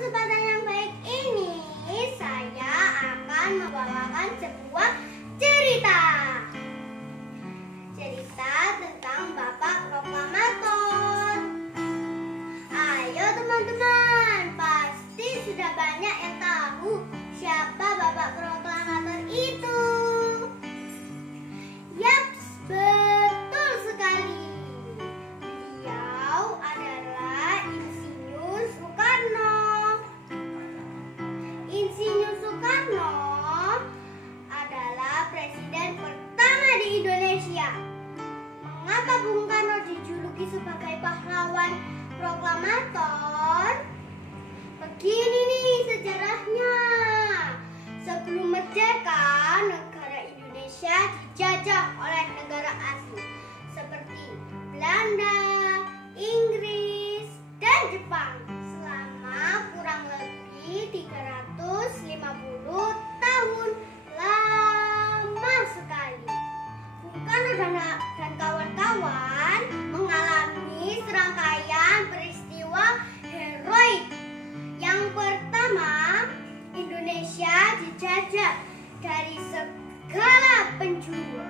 kesempatan yang baik ini, saya akan membawakan sebuah cerita. Cerita tentang Bapak Proklamator. Ayo teman-teman, pasti sudah banyak yang tahu siapa Bapak Proklamator itu. Yaps, betul sekali. Beliau adalah Insinyur Soekarno. Insinyur Soekarno adalah presiden pertama di Indonesia. Mengapa Bung Karno dijuluki sebagai pahlawan proklamator? Begini nih sejarahnya. Sebelum merdeka, negara Indonesia dijajah oleh negara asing seperti Belanda, Inggris, dan Jepang selama kurang lebih 350 tahun. Lama sekali. Bung Karno dan kawan-kawan mengalami serangkaian peristiwa heroik. Yang pertama, Indonesia dijajah dari segala penjuru.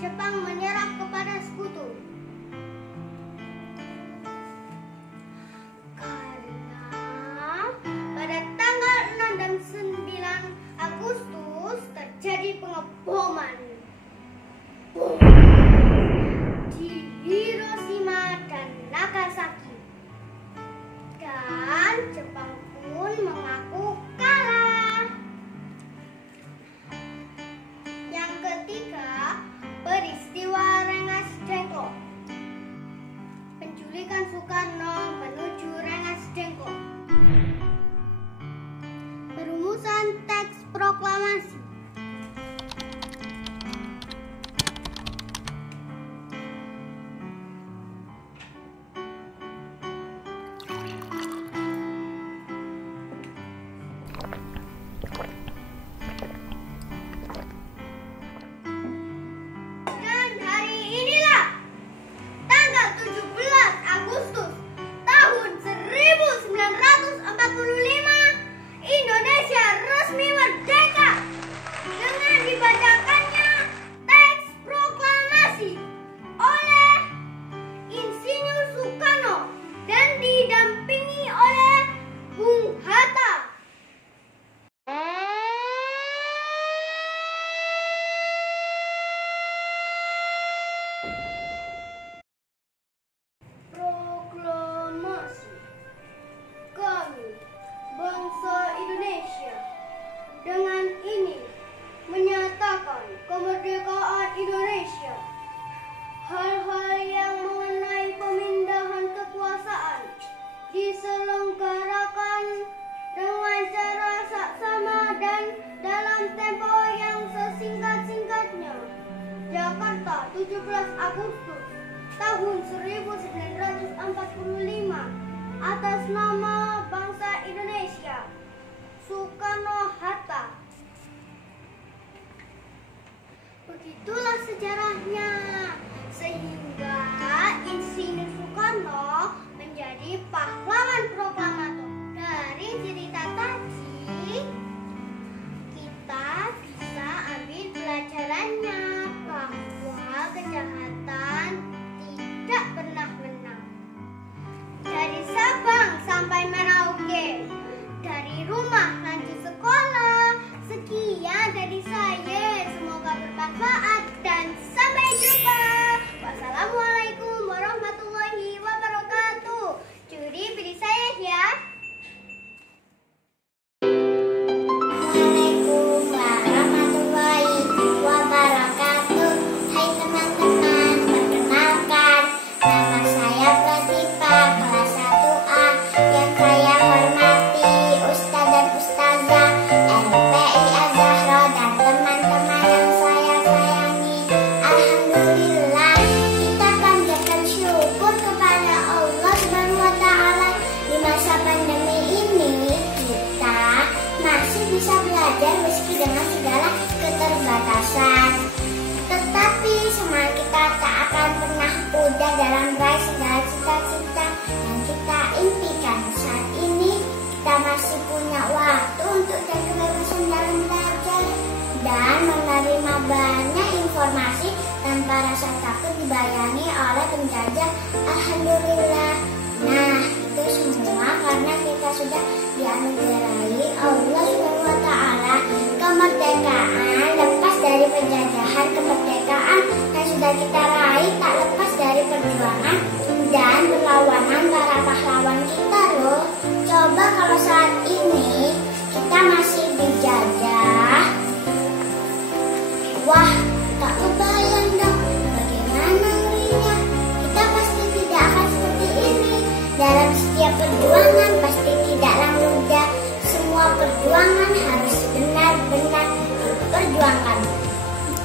Jepang menyerah kepada sekutu. Karena pada tanggal 6 dan 9 Agustus terjadi pengeboman di Hiroshima dan Nagasaki. Dan Jepang pun mengaku kalah. Yang ketiga, peristiwa Rengas Dengklok. Penculikan Soekarno menuju Rengas Dengklok. Perumusan teks proklamasi. Dan hari inilah tanggal 17 Agustus tahun 1945 Indonesia resmi merdeka dengan dibacakannya teks proklamasi oleh Insinyur Soekarno dan didampingi oleh Bung Hatta. Proklamasi. Kami, bangsa Indonesia, dengan ini menyatakan kemerdekaan Indonesia. Hal-hal yang mengenai pemindahan kekuasaan diselenggarakan dengan cara saksama dan dalam tempo yang sesingkat-singkatnya. Jakarta, 17 Agustus tahun 1945, atas nama bangsa Indonesia. Soekarno-Hatta. Begitulah sejarahnya, sehingga Insinyur Soekarno menjadi pahlawan proklamator. Dari cerita tadi, kita bisa ambil pelajarannya bahwa kejahatan tidak pernah menang. Dari Sabang sampai Merauke, dari rumah lanjut sekolah. Sekian dari saya, semoga bermanfaat dan sampai jumpa. dan menerima banyak informasi tanpa rasa takut dibayangi oleh penjajah. Alhamdulillah. Nah, itu semua karena kita sudah dianugerahi Allah SWT kemerdekaan, lepas dari penjajahan. Kemerdekaan yang sudah kita raih tak lepas dari perjuangan dan perlawanan para pahlawan kita loh. Coba kalau saat ini kita masih dijajah, wah, tak kebayang dong bagaimana ngerinya. Kita pasti tidak akan seperti ini. Dalam setiap perjuangan pasti tidaklah mudah. Semua perjuangan harus benar-benar diperjuangkan.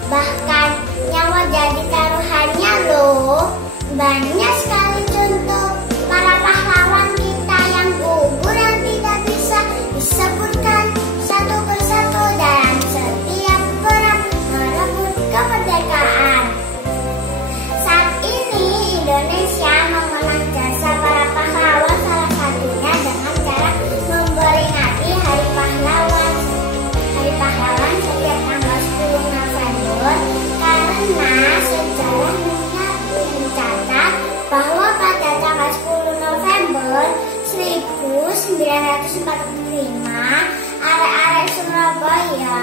Bahkan nyawa jadi taruhannya loh. Banyak sekali contoh para pahlawan kita yang gugur yang tidak bisa disebutkan satu persatu dalam setiap perang merebut kemerdekaan. Saat ini Indonesia mengenang jasa para pahlawan, salah satunya dengan cara memperingati Hari Pahlawan. Hari Pahlawan setiap tanggal 10 November karena sejarah mencatat bahwa pada tanggal 10 November 1945 arek-arek Surabaya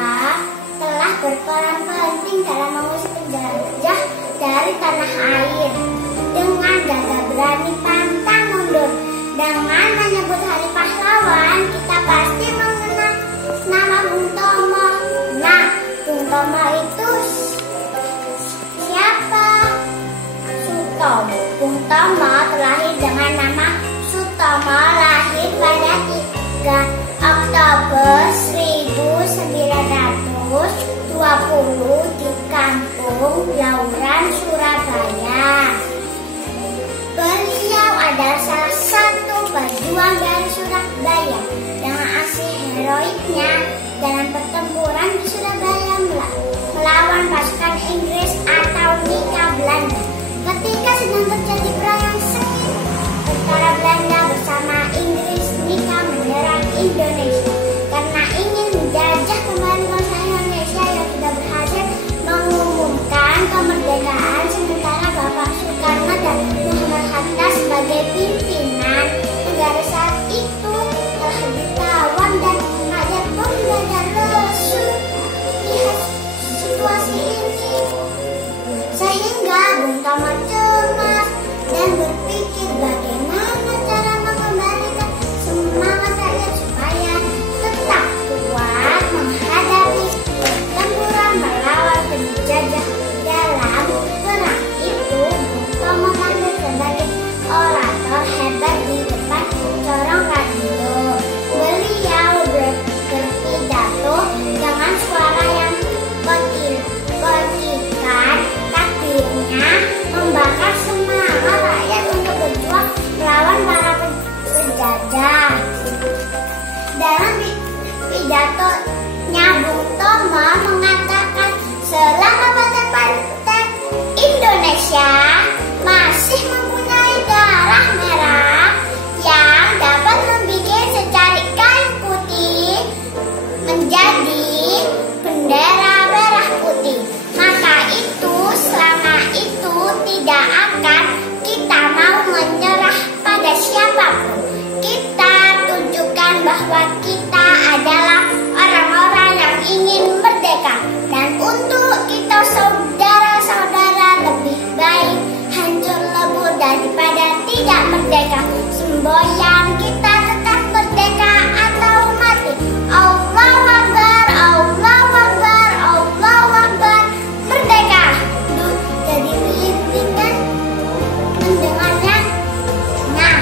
telah berperan penting dalam mengusir penjajah dari tanah air. Dengan gagah berani pantang mundur, dengan menyebut Hari Pahlawan, kita pasti mengenal nama Bung Tomo. Nah, Bung Tomo itu siapa? Sutomo. Bung Tomo terlahir dengan nama Sutomo, lahir pada 3 Oktober 1920 di Kampung Blauran, Surabaya. Beliau adalah salah satu pejuang dari Surabaya dengan aksi heroiknya dalam pertempuran di Surabaya melawan pasukan Inggris atau Nika Belanda. Ketika sedang terjadi perang yang sengit, tentara Belanda bersama Inggris Nika menyerang Indonesia karena ingin menjajah kembali bangsa Indonesia yang sudah berhasil mengumumkan kemerdekaan, sementara Bapak Soekarno dan Muhammad Hatta sebagai pimpinan negara saat itu telah ditawan dan rakyat pun belajar lesu. Lihat situasi ini, sehingga Bung Tomo cemas dan berpikir bagaimana cara mengembalikan semangat rakyat supaya tetap kuat menghadapi pertempuran melawan penjajah. Dalam perang itu, Bung Tomo tampil sebagai orator hebat di depan corong radio. Beliau berpidato dengan suara yang petikan, takdirnya membakar semangat rakyat untuk berjuang melawan para penjajah. Dalam pidatonya, Bung Tomo mengatakan, selama partai Indonesia masih mempunyai darah merah yang dapat membuat secari kain putih menjadi bendera merah putih, maka itu selama itu tidak akan kita mau menyerah pada siapapun. Kita tunjukkan bahwa kita adalah orang-orang yang ingin merdeka, dan untuk kita saudara-saudara lebih baik hancur lebur daripada tidak merdeka. Semboyan kita tetap merdeka atau mati. Allahu Akbar, Allahu Akbar, Allahu Akbar. Merdeka. Duh, jadi merinding kan mendengarnya. Nah,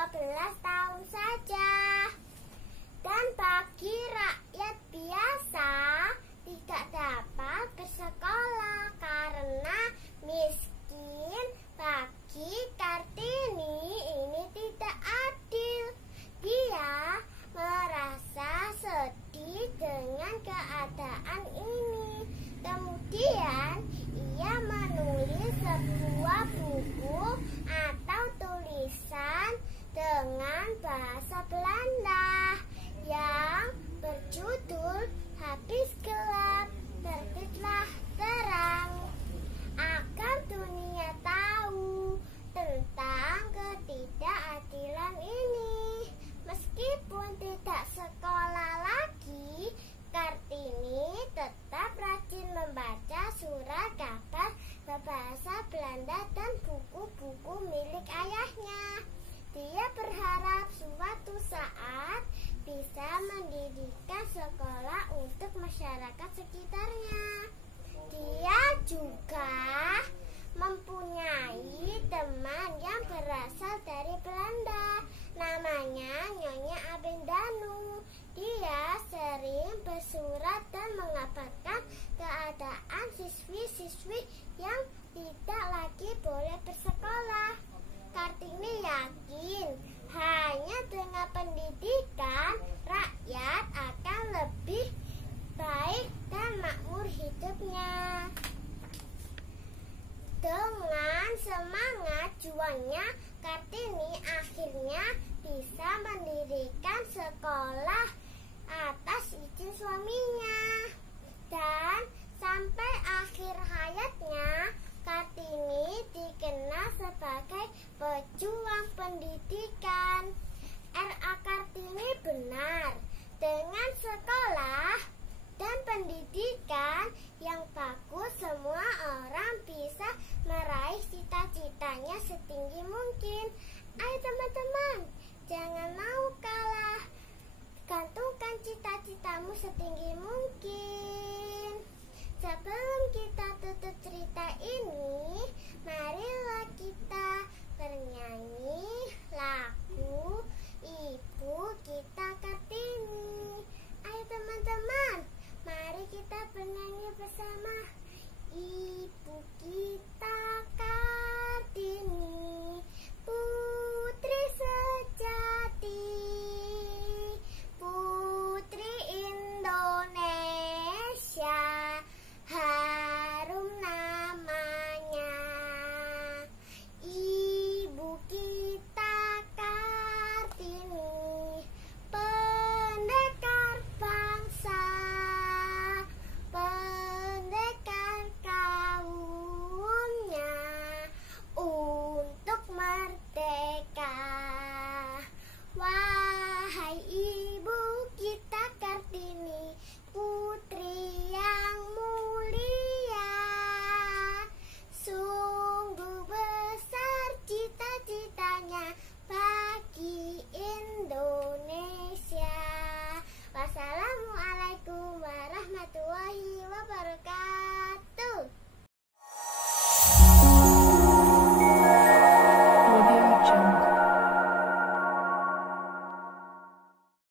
12 tahun saja. Dan bagi rakyat biasa tidak dapat bersekolah karena miskin. Bagi Kartini ini tidak adil. Dia merasa sedih dengan keadaan ini. Kemudian ia menulis sebuah buku atau tulisan dengan bahasa Belanda yang berjudul Habis Gelap Terbitlah Terang, agar dunia tahu tentang ketidakadilan ini. Meskipun tidak sekolah lagi, Kartini tetap rajin membaca surat kabar berbahasa Belanda dan buku-buku milik ayahnya. Dia berharap suatu saat bisa mendirikan sekolah untuk masyarakat sekitarnya. Dia juga mempunyai teman yang berasal dari Belanda, namanya Nyonya Abendanu. Dia sering bersurat dan mengabarkan keadaan siswi-siswi yang tidak lagi boleh bersekolah. Kartini yakin hanya dengan pendidikan rakyat akan lebih baik dan makmur hidupnya. Dengan semangat juangnya, Kartini akhirnya bisa mendirikan sekolah atas izin suaminya. Dan sampai akhir hayatnya, Kartini dikenal sebagai pejuang pendidikan. R.A. Kartini benar, dengan sekolah dan pendidikan yang bagus, semua orang bisa meraih cita-citanya setinggi mungkin. Ayo teman-teman, jangan mau kalah. Gantungkan cita-citamu setinggi mungkin. Sebelum kita tutup cerita ini, marilah kita bernyanyi